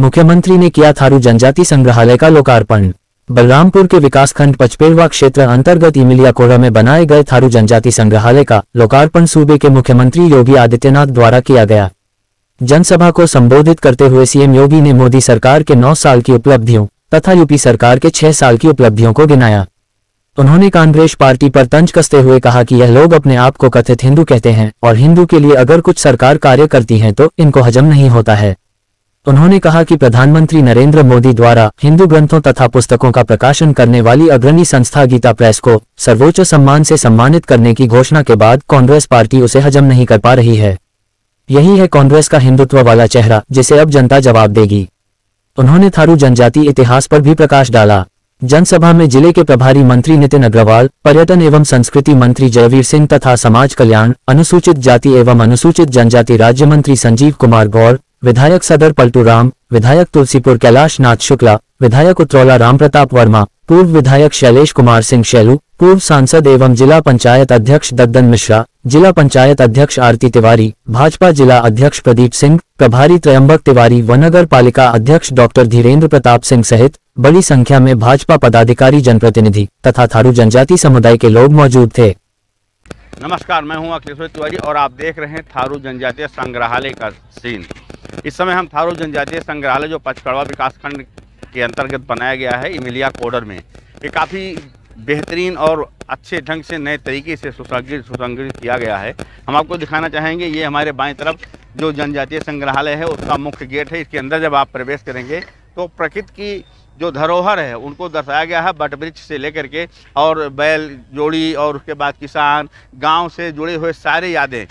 मुख्यमंत्री ने किया थारू जनजाति संग्रहालय का लोकार्पण। बलरामपुर के विकासखंड पचपेड़वा क्षेत्र अंतर्गत इमिलिया कोड़ा में बनाए गए थारू जनजाति संग्रहालय का लोकार्पण सूबे के मुख्यमंत्री योगी आदित्यनाथ द्वारा किया गया। जनसभा को संबोधित करते हुए सीएम योगी ने मोदी सरकार के 9 साल की उपलब्धियों तथा यूपी सरकार के 6 साल की उपलब्धियों को गिनाया। उन्होंने कांग्रेस पार्टी पर तंज कसते हुए कहा कि यह लोग अपने आप को कथित हिंदू कहते हैं और हिंदू के लिए अगर कुछ सरकार कार्य करती है तो इनको हजम नहीं होता है। उन्होंने कहा कि प्रधानमंत्री नरेंद्र मोदी द्वारा हिंदू ग्रंथों तथा पुस्तकों का प्रकाशन करने वाली अग्रणी संस्था गीता प्रेस को सर्वोच्च सम्मान से सम्मानित करने की घोषणा के बाद कांग्रेस पार्टी उसे हजम नहीं कर पा रही है। यही है कांग्रेस का हिंदुत्व वाला चेहरा, जिसे अब जनता जवाब देगी। उन्होंने थारू जनजाति इतिहास पर भी प्रकाश डाला। जनसभा में जिले के प्रभारी मंत्री नितिन अग्रवाल, पर्यटन एवं संस्कृति मंत्री जयवीर सिंह तथा समाज कल्याण, अनुसूचित जाति एवं अनुसूचित जनजाति राज्य मंत्री संजीव कुमार गौर, विधायक सदर पलटू राम, विधायक तुलसीपुर कैलाश नाथ शुक्ला, विधायक उत्रौला राम प्रताप वर्मा, पूर्व विधायक शैलेश कुमार सिंह शैलू, पूर्व सांसद एवं जिला पंचायत अध्यक्ष दद्दन मिश्रा, जिला पंचायत अध्यक्ष आरती तिवारी, भाजपा जिला अध्यक्ष प्रदीप सिंह, प्रभारी त्रयंबक तिवारी व नगर पालिका अध्यक्ष डॉक्टर धीरेन्द्र प्रताप सिंह सहित बड़ी संख्या में भाजपा पदाधिकारी, जनप्रतिनिधि तथा थारू जनजाति समुदाय के लोग मौजूद थे। नमस्कार, मैं हूं अखिलेश तिवारी और आप देख रहे हैं थारू जनजातीय संग्रहालय का सीन। इस समय हम थारू जनजातीय संग्रहालय जो पचपेड़वा विकासखंड के अंतर्गत बनाया गया है इमिलिया कोडर में, ये काफ़ी बेहतरीन और अच्छे ढंग से नए तरीके से सुसंगठित किया गया है। हम आपको दिखाना चाहेंगे, ये हमारे बाएं तरफ जो जनजातीय संग्रहालय है उसका मुख्य गेट है। इसके अंदर जब आप प्रवेश करेंगे तो प्रकृति की जो धरोहर है उनको दर्शाया गया है, वट वृक्ष से लेकर के और बैल जोड़ी और उसके बाद किसान, गांव से जुड़े हुए सारे यादें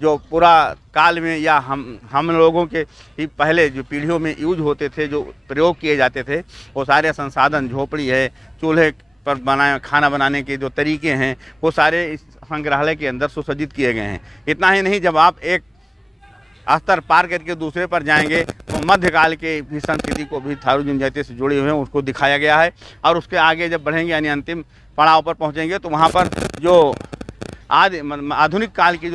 जो पूरा काल में या हम लोगों के ही पहले जो पीढ़ियों में यूज होते थे, जो प्रयोग किए जाते थे, वो सारे संसाधन, झोपड़ी है, चूल्हे पर खाना बनाने के जो तरीके हैं, वो सारे इस संग्रहालय के अंदर सुसज्जित किए गए हैं। इतना ही नहीं, जब आप एक स्तर पार करके दूसरे पर जाएंगे तो मध्यकाल के भी संस्कृति को भी थारू जनजाति से जुड़े हुए हैं उसको दिखाया गया है। और उसके आगे जब बढ़ेंगे यानी अंतिम पड़ाव पर पहुंचेंगे तो वहां पर जो आधुनिक काल की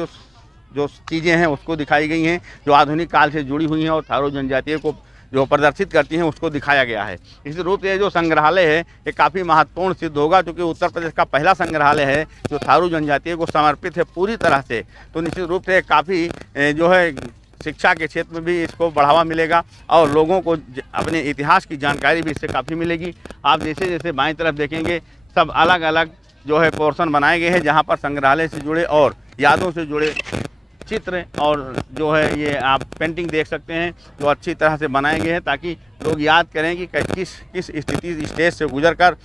जो चीज़ें हैं उसको दिखाई गई हैं, जो आधुनिक काल से जुड़ी हुई हैं और थारू जनजातीय को जो प्रदर्शित करती हैं उसको दिखाया गया है। इस रूप से जो संग्रहालय है ये काफ़ी महत्वपूर्ण सिद्ध होगा, क्योंकि उत्तर प्रदेश का पहला संग्रहालय है जो थारू जनजातीय को समर्पित है पूरी तरह से। तो निश्चित रूप से काफ़ी जो है शिक्षा के क्षेत्र में भी इसको बढ़ावा मिलेगा और लोगों को अपने इतिहास की जानकारी भी इससे काफ़ी मिलेगी। आप जैसे जैसे बाईं तरफ देखेंगे सब अलग अलग जो है पोर्शन बनाए गए हैं, जहाँ पर संग्रहालय से जुड़े और यादों से जुड़े चित्र और जो है ये आप पेंटिंग देख सकते हैं जो अच्छी तरह से बनाए गए हैं, ताकि लोग याद करें कि किस स्थिति स्टेज से गुजरकर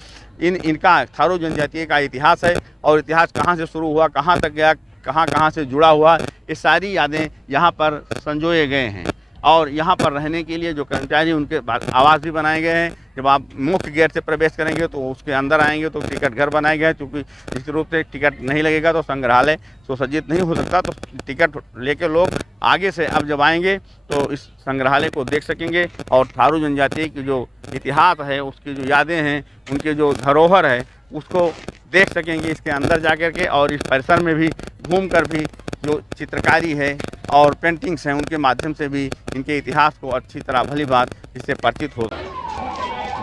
इनका थारू जनजातीय का इतिहास है और इतिहास कहाँ से शुरू हुआ, कहाँ तक गया, कहाँ से जुड़ा हुआ, ये सारी यादें यहाँ पर संजोए गए हैं। और यहाँ पर रहने के लिए जो कर्मचारी उनके आवास भी बनाए गए हैं। जब आप मुख्य गेट से प्रवेश करेंगे तो उसके अंदर आएंगे तो टिकट घर बनाए गए हैं, क्योंकि इस रूप से टिकट नहीं लगेगा तो संग्रहालय सुसज्जित नहीं हो सकता। तो टिकट लेके लोग आगे से अब जब आएंगे तो इस संग्रहालय को देख सकेंगे और थारू जनजाति की जो इतिहास है, उसकी जो यादें हैं, उनके जो धरोहर है उसको देख सकेंगे इसके अंदर जा कर के। और इस परिसर में भी घूम कर भी जो चित्रकारी है और पेंटिंग्स हैं उनके माध्यम से भी इनके इतिहास को अच्छी तरह भली बात इससे परिचित हो।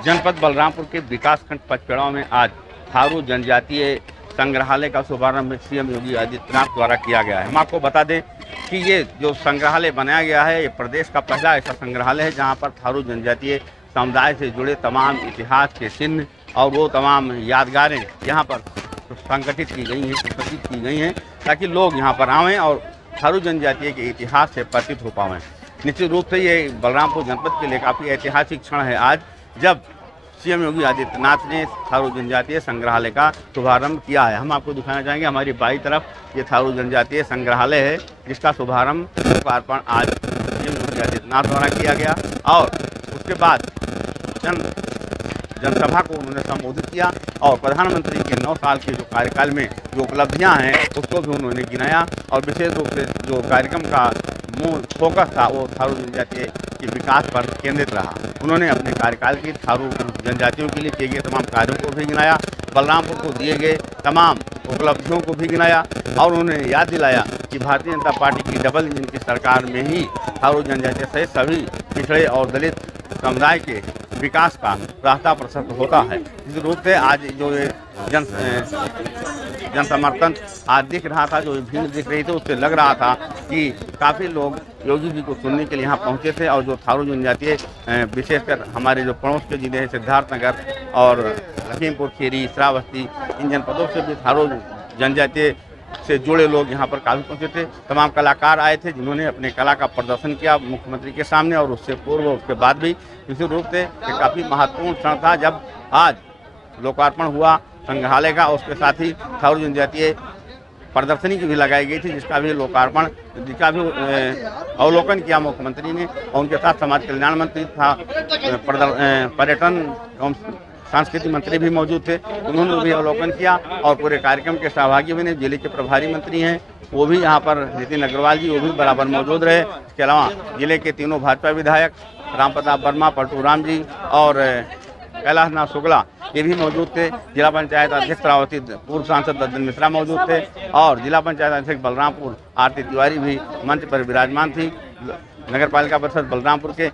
जनपद बलरामपुर के विकासखंड पचपेड़वा में आज थारू जनजातीय संग्रहालय का शुभारंभ सीएम योगी आदित्यनाथ द्वारा किया गया है। हम आपको बता दें कि ये जो संग्रहालय बनाया गया है ये प्रदेश का पहला ऐसा संग्रहालय है जहाँ पर थारू जनजातीय समुदाय से जुड़े तमाम इतिहास के चिन्ह और वो तमाम यादगारें यहाँ पर संगठित की गई हैं, सुसज्जित की गई हैं, ताकि लोग यहाँ पर आवें और थारू जनजातीय के इतिहास से परिचित हो पाएँ। निश्चित रूप से ये बलरामपुर जनपद के लिए काफ़ी ऐतिहासिक क्षण है आज, जब सीएम योगी आदित्यनाथ ने थारू जनजातीय संग्रहालय का शुभारंभ किया है। हम आपको दिखाना चाहेंगे, हमारी बाईं तरफ ये थारू जनजातीय संग्रहालय है, जिसका शुभारंभ लोकार्पण आज सीएम योगी आदित्यनाथ द्वारा किया गया और उसके बाद जनसभा को उन्होंने संबोधित किया और प्रधानमंत्री के 9 साल के जो कार्यकाल में जो उपलब्धियां हैं उसको भी उन्होंने गिनाया। और विशेष रूप से जो कार्यक्रम का मूल फोकस था वो थारू जनजातीय के विकास पर केंद्रित रहा। उन्होंने अपने कार्यकाल की थारू जनजातियों के लिए किए गए तमाम कार्यों को भी गिनाया, बलरामपुर को दिए गए तमाम उपलब्धियों को भी गिनाया और उन्होंने याद दिलाया कि भारतीय जनता पार्टी की डबल इंजन की सरकार में ही थारू जनजातीय सहित सभी पिछड़े और दलित समुदाय के विकास का रास्ता प्रशस्त होता है। इस रूप से आज जो ये जन समर्थन आज दिख रहा था, जो भीड़ दिख रही थी, उससे लग रहा था कि काफ़ी लोग योगी जी को सुनने के लिए यहाँ पहुँचे थे। और जो थारू जनजातीय विशेषकर हमारे जो पड़ोस के जिले हैं सिद्धार्थनगर और लखीमपुर खीरी, श्रावस्ती, इन जनपदों से भी थारू जनजातीय से जुड़े लोग यहाँ पर काफ़ी पहुँचे थे। तमाम कलाकार आए थे जिन्होंने अपने कला का प्रदर्शन किया मुख्यमंत्री के सामने, और उससे पूर्व उसके बाद भी। इसी रूप से एक काफ़ी महत्वपूर्ण क्षण था जब आज लोकार्पण हुआ संग्रहालय का। उसके साथ ही थारू जनजातीय प्रदर्शनी की भी लगाई गई थी, जिसका भी लोकार्पण, जिसका भी अवलोकन किया मुख्यमंत्री ने। और उनके साथ समाज कल्याण मंत्री था, पर्यटन एवं सांस्कृतिक मंत्री भी मौजूद थे, उन्होंने भी अवलोकन किया। और पूरे कार्यक्रम के सहभागी बने जिले के प्रभारी मंत्री हैं, वो भी यहाँ पर नितिन अग्रवाल जी, वो भी बराबर मौजूद रहे। इसके अलावा जिले के तीनों भाजपा विधायक राम प्रताप वर्मा, पलटू राम जी और कैलाश नाथ शुक्ला, ये भी मौजूद थे। जिला पंचायत अध्यक्ष श्रावस्ती पूर्व सांसद दद्दन मिश्रा मौजूद थे, और जिला पंचायत अध्यक्ष बलरामपुर आरती तिवारी भी मंच पर विराजमान थी। नगर पालिका परिषद बलरामपुर के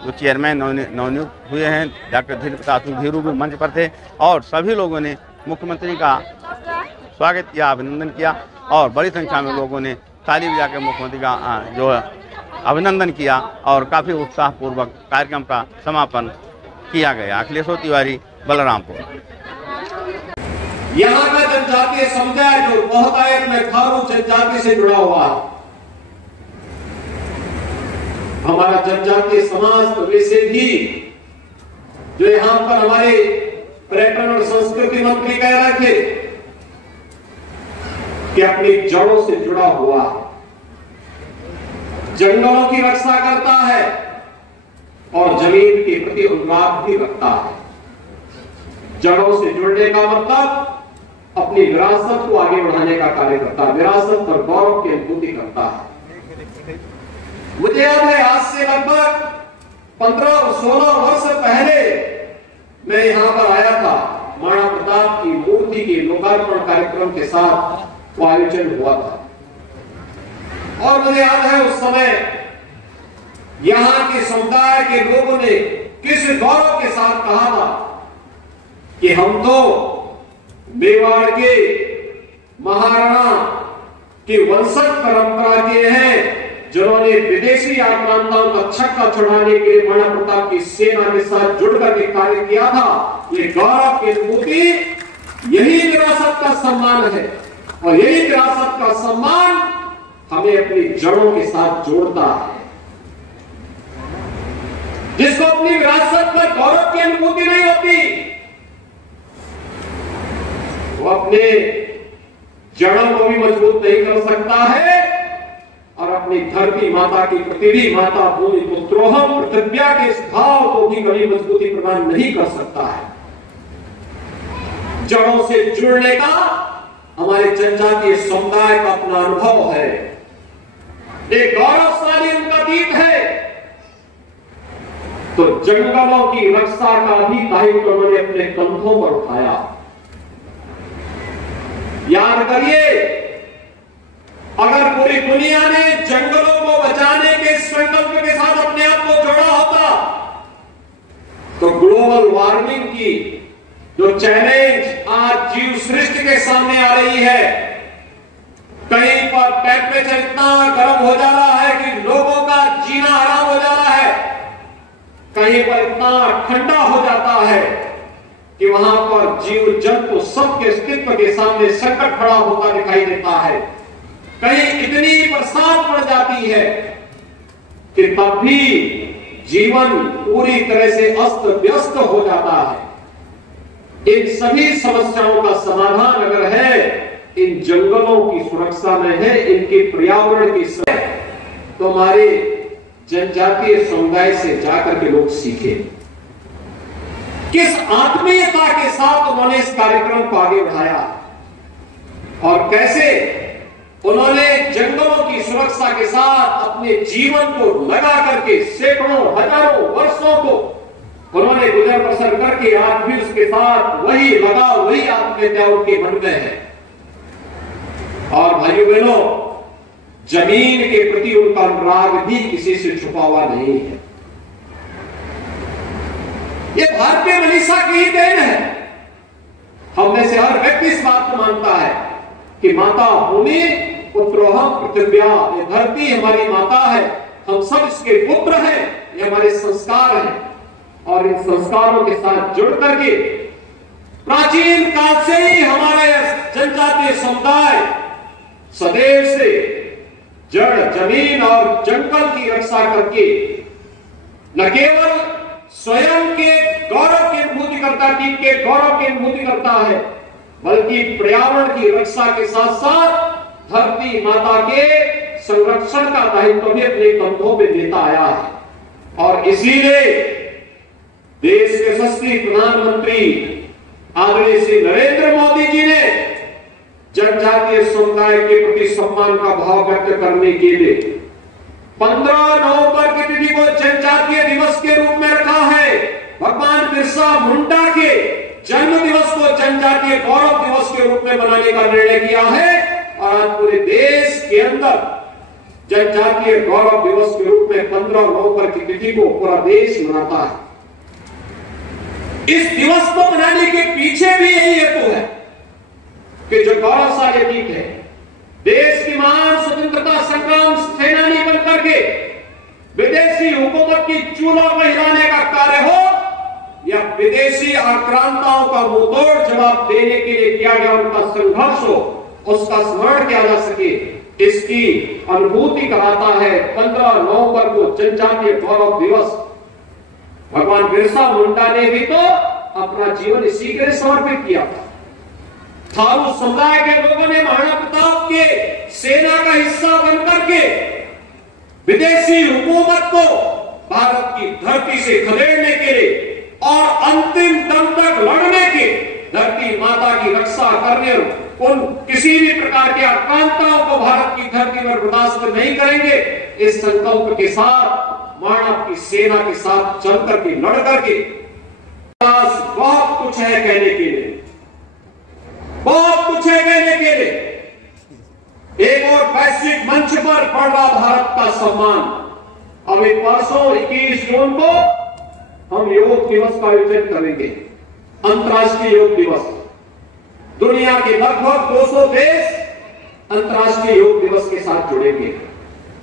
जो चेयरमैन नवनियुक्त हुए हैं डॉक्टर धीरू प्रताप धीरू भी मंच पर थे। और सभी लोगों ने मुख्यमंत्री का स्वागत किया, अभिनंदन किया, और बड़ी संख्या में लोगों ने ताली बजाकर मुख्यमंत्री का जो अभिनंदन किया, और काफ़ी उत्साहपूर्वक कार्यक्रम का समापन किया गया। अखिलेश तिवारी, बलरामपुर। यहाँ का जनजातीय समुदाय जो बहुतायत में थारू जनजाति से जुड़ा हुआ है, हमारा जनजातीय समाज तो वैसे भी, जो यहाँ पर हमारे पर्यटन और संस्कृति मंत्री कह रहे थे कि अपनी जड़ों से जुड़ा हुआ है, जंगलों की रक्षा करता है और जमीन के प्रति अनुराग भी रखता है। जड़ों से जुड़ने का मतलब अपनी विरासत को आगे बढ़ाने का कार्य करता है, विरासत और गौरव की अनुभूति करता है। मुझे याद है आज से लगभग 15 और 16 वर्ष पहले मैं यहां पर आया था, महाराणा प्रताप की मूर्ति के लोकार्पण कार्यक्रम के साथ वो आयोजन हुआ था। और मुझे याद है उस समय यहां के समुदाय के लोगों ने किस गौरव के साथ कहा था कि हम तो मेवाड़ के महाराणा की वंशज परंपरा के हैं, जिन्होंने विदेशी आक्रांताओं का छक्का छुड़ाने के लिए महाराणा प्रताप की सेना के साथ जुड़कर के कार्य किया था। ये गौरव की अनुभूति, यही विरासत का सम्मान है, और यही विरासत का सम्मान हमें अपनी जड़ों के साथ जोड़ता है। जिसको अपनी विरासत पर गौरव की अनुभूति नहीं होती, वो अपने जड़ों को भी मजबूत नहीं कर सकता है, और अपनी धरती माता की प्रति भी, माता भूमि पुत्रोहम पृथ्व्या के इस भाव को भी कभी मजबूती प्रदान नहीं कर सकता है। जड़ों से जुड़ने का हमारे जनजातीय समुदाय का अपना अनुभव है, एक गौरवशाली उनका गीत है। तो जंगलों की रक्षा का भी दायित्व उन्होंने अपने कंधों पर उठाया। याद करिए, अगर पूरी दुनिया ने जंगलों को बचाने के संकल्प के साथ अपने आप को जोड़ा होता, तो ग्लोबल वार्मिंग की जो चैलेंज आज जीव सृष्टि के सामने आ रही है, कहीं पर टेम्परेचर इतना गर्म हो जा रहा है कि लोगों का जीना हराम हो जा रहा है, कहीं पर इतना ठंडा हो जाता है कि वहां पर जीव जंतु सबके अस्तित्व के सामने संकट खड़ा होता दिखाई देता है। कहीं इतनी बरसात पड़ जाती है कि तब भी जीवन पूरी तरह से अस्त व्यस्त हो जाता है। इन सभी समस्याओं का समाधान अगर है, इन जंगलों की सुरक्षा में है, इनके पर्यावरण की तो हमारे जनजातीय समुदाय से जाकर के लोग सीखे किस आत्मीयता के साथ उन्होंने इस कार्यक्रम को आगे बढ़ाया, और कैसे उन्होंने जंगलों की सुरक्षा के साथ अपने जीवन को लगा करके सैकड़ों हजारों वर्षों को उन्होंने गुजर बसर करके आज भी उसके साथ वही लगा, वही आत्मीयता उनके मन में है। और भाइयों बहनों, जमीन के प्रति उनका अनुराग भी किसी से छुपा हुआ नहीं है। ये भारतीय मनीषा की ही देन है। हम में से हर व्यक्ति इस बात को मानता है कि माता भूमि पुत्रोहम पृथिव्या, ये धरती हमारी माता है, हम सब इसके पुत्र हैं, ये हमारे संस्कार हैं। और इन संस्कारों के साथ जुड़ करके प्राचीन काल से ही हमारे जनजातीय समुदाय सदैव से जड़ जमीन और जंगल की रक्षा करके न केवल स्वयं के गौरव की अनुभूति करता, टीम के गौरव की अनुभूति करता है, बल्कि पर्यावरण की रक्षा के साथ साथ धरती माता के संरक्षण का दायित्व भी अपने कंधों में लेता आया है। और इसीलिए देश के यशस्वी प्रधानमंत्री आदरणीय श्री नरेंद्र मोदी जी ने जनजातीय समुदाय के प्रति सम्मान का भाव व्यक्त करने के लिए 15 नवंबर की तिथि को जनजातीय दिवस के रूप में रखा है। भगवान बिरसा मुंडा के जन्म दिवस को जनजातीय गौरव दिवस के रूप में मनाने का निर्णय किया है। और आज पूरे देश के अंदर जनजातीय गौरव दिवस के रूप में 15 नवंबर की तिथि को पूरा देश मनाता है। इस दिवस को मनाने के पीछे भी यही हेतु है कि जो गौरवशाली अतीत है, देश की महान स्वतंत्रता संग्राम सेनानी बनकर के विदेशी हुकूमत की चूल्हों पर हिलाने का कार्य हो या विदेशी आक्रांताओं का मुंहतोड़ जवाब देने के लिए किया गया उनका संघर्ष हो, उसका स्मरण किया जा सके, इसकी अनुभूति कराता है 15 नवंबर को जनजातीय गौरव दिवस। भगवान बिरसा मुंडा ने भी तो अपना जीवन इसी के लिए समर्पित किया था। थारू समुदाय के लोगों ने महाराणा प्रताप के सेना का हिस्सा बनकर के विदेशी हुकूमत को भारत की धरती से खदेड़ने के लिए और अंतिम दम तक लड़ने के, धरती माता की रक्षा करने, उन किसी भी प्रकार के आक्रांताओं को भारत की धरती पर बर्दाश्त नहीं करेंगे, इस संकल्प के साथ महाराणा की सेना के साथ चल करके लड़ करके बहुत कुछ है कहने के लिए, बहुत कुछ है कहने के लिए। एक और वैश्विक मंच पर बढ़ रहा भारत का सम्मान। अब एक परसों 21 जून को हम योग दिवस का आयोजन करेंगे, अंतर्राष्ट्रीय योग दिवस। दुनिया के लगभग 200 देश अंतर्राष्ट्रीय योग दिवस के साथ जुड़ेंगे।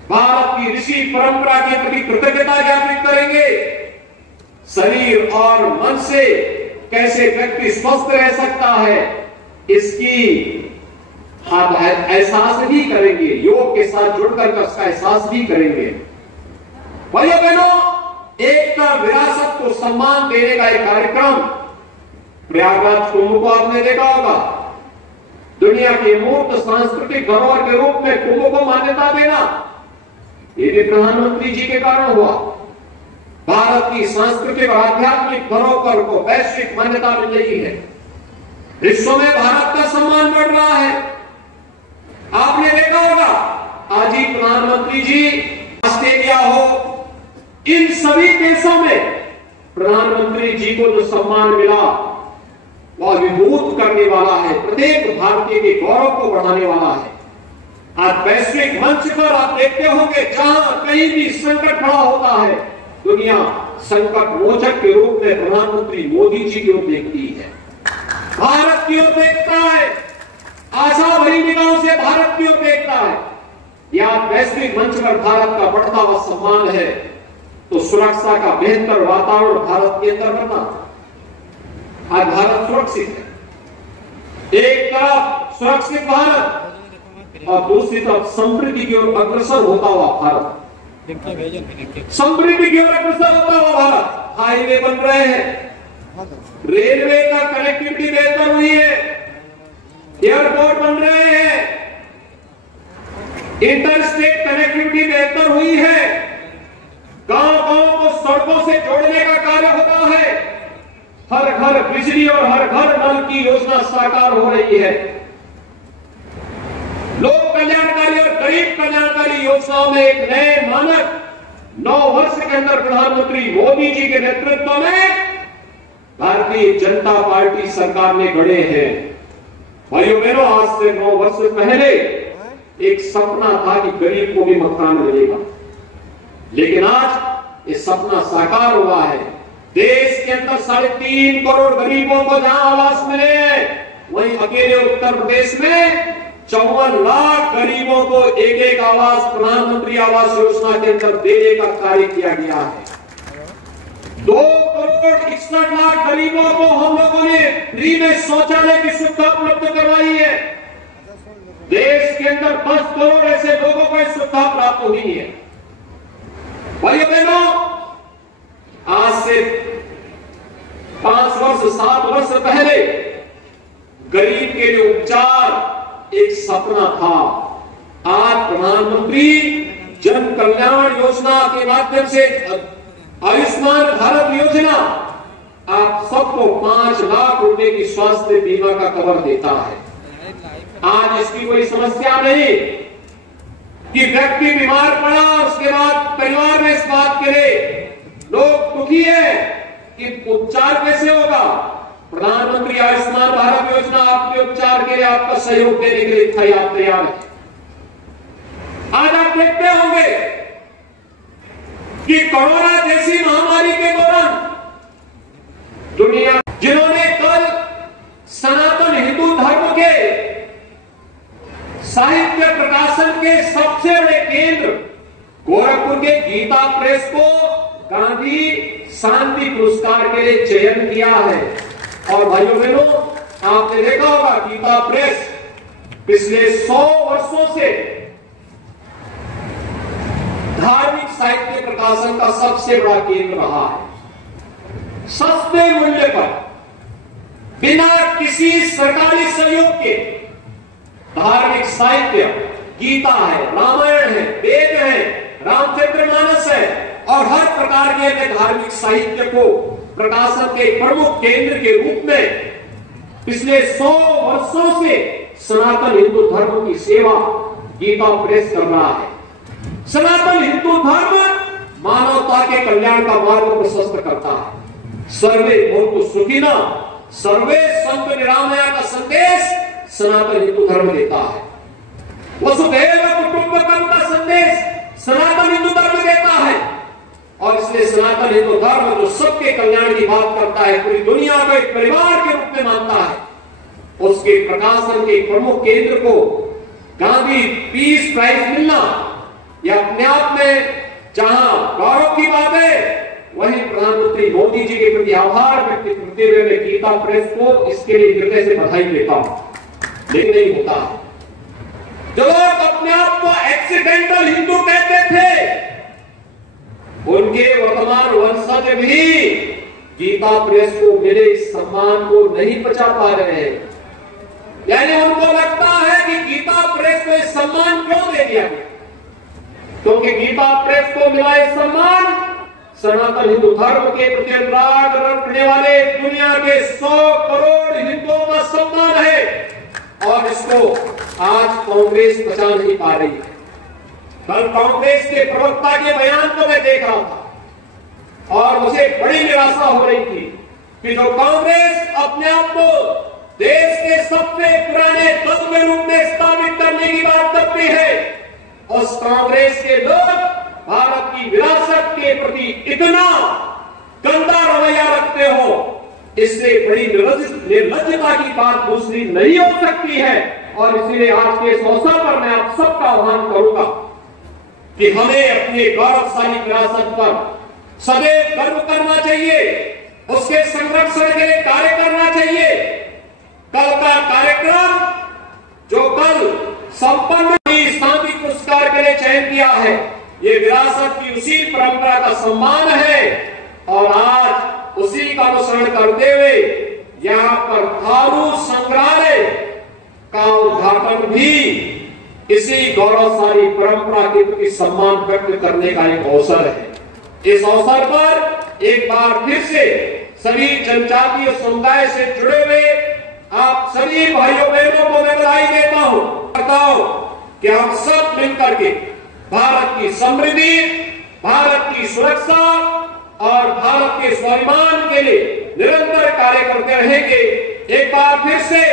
भारत की ऋषि परंपरा के प्रति कृतज्ञता ज्ञापित करेंगे। शरीर और मन से कैसे व्यक्ति स्वस्थ रह सकता है, इसकी एहसास भी करेंगे, योग के साथ जुड़कर उसका एहसास भी करेंगे। भाइयों बहनों, एकता विरासत को सम्मान देने का एक कार्यक्रम प्रयागराज कुंभ को आपने देखा होगा। दुनिया के मूर्त सांस्कृतिक धरोहर के रूप में कुंभ को मान्यता देना, ये भी प्रधानमंत्री जी के कारण हुआ। भारत की सांस्कृतिक और आध्यात्मिक धरोहर को वैश्विक मान्यता मिल रही है। विश्व में भारत का सम्मान बढ़ रहा है। आपने देखा होगा आज ही प्रधानमंत्री जी ऑस्ट्रेलिया हो, इन सभी देशों में प्रधानमंत्री जी को जो सम्मान मिला वह विभूत करने वाला है, प्रत्येक भारतीय के गौरव को बढ़ाने वाला है। आज वैश्विक मंच पर आप देखते होंगे जहां कहीं भी संकट खड़ा होता है, दुनिया संकट मोचक के रूप में प्रधानमंत्री मोदी जी की ओर देखती है, भारत की ओर देखता है, आशा भरी निगाहों से भारत की ओर देखता है। यह वैश्विक मंच पर भारत का बढ़ता हुआ सम्मान है, तो सुरक्षा का बेहतर वातावरण भारत के अंदर बना। आज भारत सुरक्षित है, एक तरफ सुरक्षित भारत और दूसरी तरफ समृद्धि की ओर अग्रसर होता हुआ भारत, समृद्धि की ओर अग्रसर होता हुआ भारत। हाईवे बन रहे हैं, रेलवे का कनेक्टिविटी बेहतर हुई है, एयरपोर्ट बन रहे हैं, इंटरस्टेट कनेक्टिविटी बेहतर हुई है, गांव-गांव को सड़कों से जोड़ने का कार्य होता है, हर घर बिजली और हर घर नल की योजना साकार हो रही है। लोक कल्याणकारी और गरीब कल्याणकारी योजनाओं में एक नए मानक 9 वर्ष के अंदर प्रधानमंत्री मोदी जी के नेतृत्व में भारतीय जनता पार्टी सरकार ने गढ़े हैं। भाइयों बहनों, आज से 9 वर्ष पहले एक सपना था कि गरीब को भी मकान मिलेगा, लेकिन आज ये सपना साकार हुआ है। देश के अंदर 3.5 करोड़ गरीबों को जहां आवास मिले हैं, वहीं अकेले उत्तर प्रदेश में 54 लाख गरीबों को एक आवास प्रधानमंत्री आवास योजना के अंदर देने का कार्य किया गया है। 2 करोड़ 61 लाख गरीबों को हम लोगों ने फ्री में शौचालय की सुविधा उपलब्ध करवाई है। देश के अंदर 10 करोड़ ऐसे लोगों को इस सुविधा प्राप्त हुई है। भाइयों बहनों, आज से 5 वर्ष 7 वर्ष पहले गरीब के लिए उपचार एक सपना था। आज प्रधानमंत्री जन कल्याण योजना के माध्यम से आयुष्मान भारत योजना आप सबको 5 लाख रुपए की स्वास्थ्य बीमा का कवर देता है। आज इसकी कोई समस्या नहीं कि व्यक्ति बीमार पड़ा और उसके बाद परिवार में इस बात के लिए लोग दुखी है कि उपचार कैसे होगा। प्रधानमंत्री आयुष्मान भारत योजना आपके उपचार के लिए आपका सहयोग देने के लिए तैयार है। आज आप देखते होंगे कि कोरोना जैसी महामारी के दौरान दुनिया जिन्होंने कल सनातन हिंदू धर्म के साहित्य प्रकाशन के सबसे बड़े केंद्र गोरखपुर के गीता प्रेस को गांधी शांति पुरस्कार के लिए चयन किया है। और भाइयों बहनों, आपने देखा होगा गीता प्रेस पिछले 100 वर्षों से धार्मिक साहित्य प्रकाशन का सबसे बड़ा केंद्र रहा है। सस्ते मूल्य पर बिना किसी सरकारी सहयोग के धार्मिक साहित्य गीता है, रामायण है, वेद है, रामचरितमानस है और हर प्रकार के अन्य धार्मिक साहित्य को प्रकाशन के प्रमुख केंद्र के रूप में पिछले 100 वर्षों से सनातन हिंदू धर्म की सेवा गीता प्रेस कर रहा है। सनातन हिंदू धर्म मानवता के कल्याण का मार्ग प्रशस्त करता है। सर्वे भवन्तु सुखिनः, सर्वे सन्तु निरामया का संदेश सनातन हिंदू धर्म देता है। वसुधैव कुटुंबकम का संदेश सनातन हिंदू धर्म देता है। और इसलिए सनातन हिंदू धर्म जो सबके कल्याण की बात करता है, पूरी दुनिया को एक परिवार के रूप में मानता है, उसके प्रकाशन के प्रमुख केंद्र को गांधी पीस प्राइज मिलना यह अपने आप में जहां गौरव की बात है, वहीं प्रधानमंत्री मोदी जी के प्रति आभार व्यक्त करते हुए मैं गीता प्रेस को इसके लिए हृदय से बधाई देता हूं। लेकिन नहीं होता, जो लोग अपने आप को एक्सीडेंटल हिंदू कहते थे, उनके वर्तमान वंशज भी गीता प्रेस को मिले इस सम्मान को नहीं पचा पा रहे हैं। यानी उनको लगता है कि गीता प्रेस को इस सम्मान क्यों दे दिया गया, क्योंकि गीता प्रेस को मिला इस सम्मान सनातन हिंदू धर्म के प्रति अनुराग रखने वाले दुनिया के 100 करोड़ हिंदुओं का सम्मान है। और इसको आज कांग्रेस बचा नहीं पा रही है। कल कांग्रेस के प्रवक्ता के बयान को मैं देख रहा था और मुझे बड़ी निराशा हो रही थी कि जो कांग्रेस अपने आप को देश के सबसे पुराने दल के रूप में स्थापित करने की बात करती है, उस कांग्रेस के लोग भारत की विरासत के प्रति इतना गंदा रवैया रखते हो, इससे बड़ी निर्लज्जता की बात दूसरी नहीं हो सकती है। और इसीलिए आज के इस अवसर पर मैं आप सबका आह्वान करूंगा कि हमें अपने गौरवशाली विरासत पर सदैव गर्व करना चाहिए, उसके संरक्षण के लिए कार्य करना चाहिए। कल का कार्यक्रम जो कल संपन्न शांति पुरस्कार के लिए चयन किया है, ये विरासत की उसी परंपरा का सम्मान है। और आज उसी का अनुसरण करते हुए यहाँ पर थारू संग्रहालय का उद्घाटन भी इसी गौरवशाली परंपरा के प्रति सम्मान व्यक्त करने का एक अवसर है। इस अवसर पर एक बार फिर से सभी जनजातीय समुदाय से जुड़े हुए आप सभी भाइयों बहनों को मैं बधाई देता हूं। बताओ कि हम सब मिलकर के भारत की समृद्धि, भारत की सुरक्षा और भारत के स्वाभिमान के लिए निरंतर कार्य करते रहेंगे। एक बार फिर से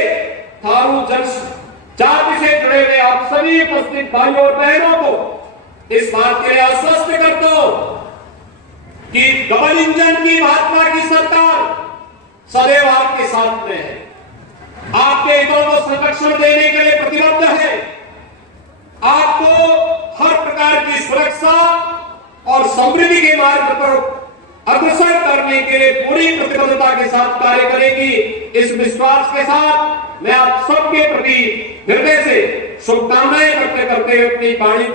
थारू जनजाति से जुड़े हुए आप सभी उपस्थित भाइयों और बहनों को इस बात के लिए आश्वस्त करता हूं कि डबल इंजन की भाजपा की सरकार सदैव आपके साथ में है, आपके हितों को संरक्षण देने के लिए प्रतिबद्ध है, आपको हर प्रकार की सुरक्षा और समृद्धि के मार्ग पर अग्रसर करने के लिए पूरी प्रतिबद्धता के साथ कार्य करेगी। इस विश्वास के साथ मैं आप सबके प्रति हृदय से शुभकामनाएं करते करते अपनी वाणी को